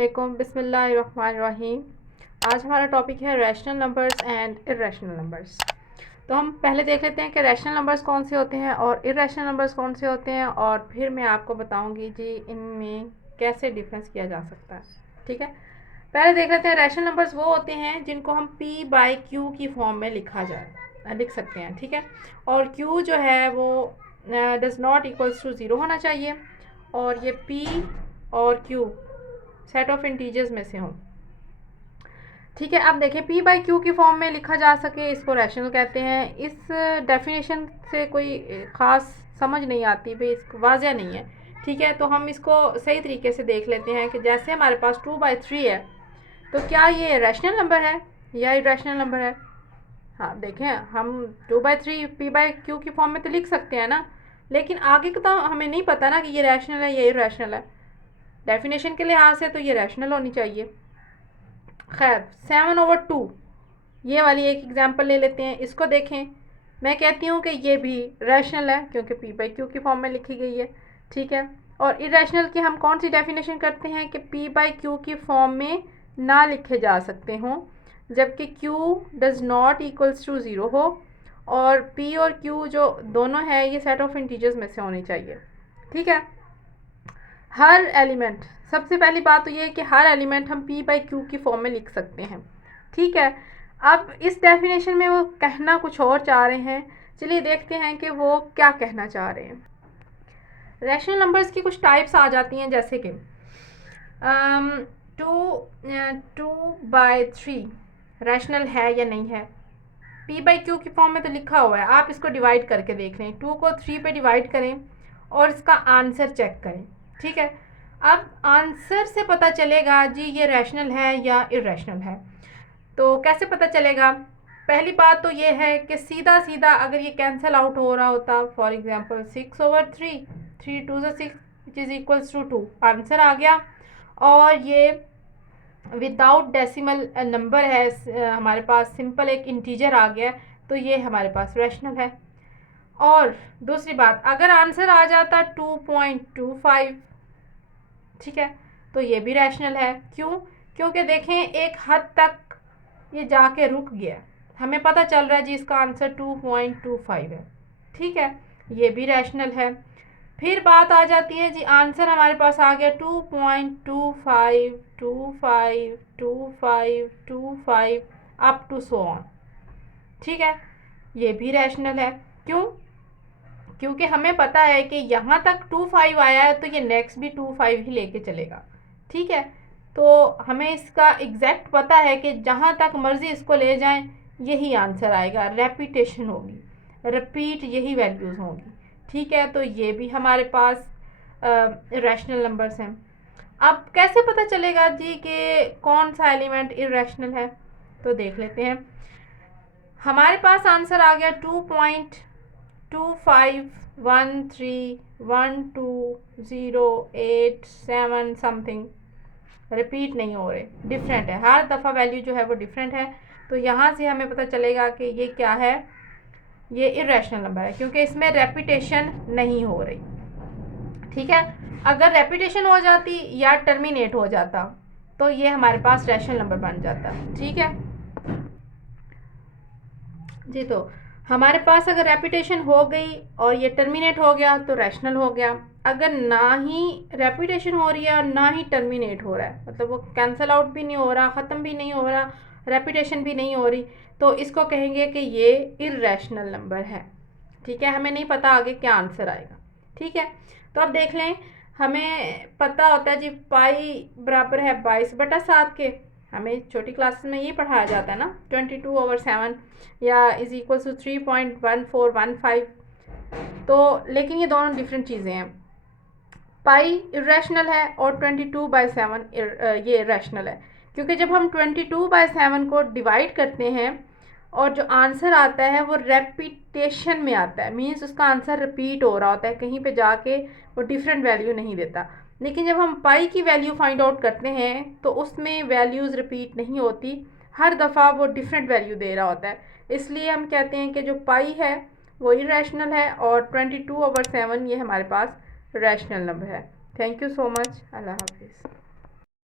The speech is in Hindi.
अस्सलामुअलैकुम, बिस्मिल्लाहिर्रहमानिर्रहीम। आज हमारा टॉपिक है rational numbers and irrational numbers. तो हम पहले देख लेते हैं कि रैशनल नंबर्स कौन से होते हैं और इर्रेशनल नंबर्स कौन से होते हैं, और फिर मैं आपको बताऊंगी जी इनमें कैसे डिफरेंस किया जा सकता है। ठीक है, पहले देख लेते हैं रैशनल नंबर्स वो होते हैं जिनको हम P/Q की फॉर्म में लिख सकते हैं। ठीक है, और Q जो है वो does not equals to zero होना चाहिए, और ये P और Q सेट ऑफ इंटीजर्स में से हों। ठीक है, अब देखें P/Q की फॉर्म में लिखा जा सके, इसको रैशनल कहते हैं। इस डेफिनेशन से कोई ख़ास समझ नहीं आती, भाई इसको वाज़ह नहीं है। ठीक है, तो हम इसको सही तरीके से देख लेते हैं कि जैसे हमारे पास 2/3 है, तो क्या ये रैशनल नंबर है या इर्रेशनल नंबर है? हाँ देखें, हम 2/3 P/Q की फॉर्म में तो लिख सकते हैं ना, लेकिन आगे का तो हमें नहीं पता ना कि ये रैशनल है या इर्रेशनल है। डेफिनेशन के लिहाज से तो ये रैशनल होनी चाहिए। खैर, 7/2 ये वाली एक एग्जांपल ले लेते हैं। इसको देखें, मैं कहती हूँ कि ये भी रैशनल है क्योंकि P/Q की फॉर्म में लिखी गई है। ठीक है, और इर्रेशनल की हम कौन सी डेफिनेशन करते हैं कि P/Q की फॉर्म में ना लिखे जा सकते हों, जबकि Q does not equals to zero हो, और P और Q जो दोनों है ये सेट ऑफ इंटीजर्स में से होनी चाहिए। ठीक है, हर एलिमेंट, सबसे पहली बात तो ये है कि हर एलिमेंट हम P/Q की फॉर्म में लिख सकते हैं। ठीक है, अब इस डेफिनेशन में वो कहना कुछ और चाह रहे हैं। चलिए देखते हैं कि वो क्या कहना चाह रहे हैं। रैशनल नंबर्स की कुछ टाइप्स आ जाती हैं, जैसे कि 2/3 रैशनल है या नहीं है। P/Q की फॉर्म में तो लिखा हुआ है, आप इसको डिवाइड करके देख लें। 2 को 3 पे डिवाइड करें और इसका आंसर चेक करें। ठीक है, अब आंसर से पता चलेगा जी ये रैशनल है या इर्रेशनल है। तो कैसे पता चलेगा? पहली बात तो ये है कि सीधा सीधा अगर ये कैंसिल आउट हो रहा होता, for example 6/3, 3 2 6 which is equals to 2, answer आ गया। और ये विदाउट डेसिमल नंबर है, हमारे पास सिंपल एक इंटीजर आ गया, तो ये हमारे पास रैशनल है। और दूसरी बात, अगर आंसर आ जाता 2.25, ठीक है, तो ये भी रैशनल है। क्यों? क्योंकि देखें एक हद तक ये जाके रुक गया, हमें पता चल रहा है जी इसका आंसर 2.25 है। ठीक है, ये भी रैशनल है। फिर बात आ जाती है जी, आंसर हमारे पास आ गया 2.25 25 25 25 अप टू सो ऑन। ठीक है, ये भी रैशनल है। क्यों? क्योंकि हमें पता है कि यहाँ तक 25 आया है, तो ये नेक्स्ट भी 25 ही लेके चलेगा। ठीक है, तो हमें इसका एग्जैक्ट पता है कि जहाँ तक मर्जी इसको ले जाएं यही आंसर आएगा, रेपिटेशन होगी, रिपीट यही वैल्यूज़ होंगी। ठीक है, तो ये भी हमारे पास रैशनल नंबर्स हैं। अब कैसे पता चलेगा जी कि कौन सा एलिमेंट इर्रेशनल है? तो देख लेते हैं। हमारे पास आंसर आ गया 2.25131208 समथिंग, रिपीट नहीं हो रहे, डिफरेंट है, हर दफ़ा वैल्यू जो है वो डिफरेंट है। तो यहाँ से हमें पता चलेगा कि ये क्या है, ये इर्रेशनल नंबर है क्योंकि इसमें रेपिटेशन नहीं हो रही। ठीक है, अगर रेपिटेशन हो जाती या टर्मिनेट हो जाता तो ये हमारे पास रैशनल नंबर बन जाता। ठीक है जी, तो हमारे पास अगर रेपिटेशन हो गई और ये टर्मिनेट हो गया तो रैशनल हो गया। अगर ना ही रेपिटेशन हो रही है और ना ही टर्मिनेट हो रहा है, मतलब वो कैंसिल आउट भी नहीं हो रहा, ख़त्म भी नहीं हो रहा, रेपिटेशन भी नहीं हो रही, तो इसको कहेंगे कि ये इर्रेशनल नंबर है। ठीक है, हमें नहीं पता आगे क्या आंसर आएगा। ठीक है, तो अब देख लें, हमें पता होता है जी पाई बराबर है 22/7 के। हमें छोटी क्लासेस में ये पढ़ाया जाता है ना, 22/7 या इज़ इक्वल टू 3.1415। तो लेकिन ये दोनों डिफरेंट चीज़ें हैं। पाई इर्रेशनल है और 22/7 ये रैशनल है, क्योंकि जब हम 22/7 को डिवाइड करते हैं और जो आंसर आता है वो रेपिटेशन में आता है, मीन्स उसका आंसर रिपीट हो रहा होता है, कहीं पे जाके वो डिफरेंट वैल्यू नहीं देता। लेकिन जब हम पाई की वैल्यू फाइंड आउट करते हैं तो उसमें वैल्यूज़ रिपीट नहीं होती, हर दफ़ा वो डिफरेंट वैल्यू दे रहा होता है। इसलिए हम कहते हैं कि जो पाई है वो इर्रेशनल है और 22/7 ये हमारे पास रैशनल नंबर है। Thank you so much. अल्लाह हाफिज़।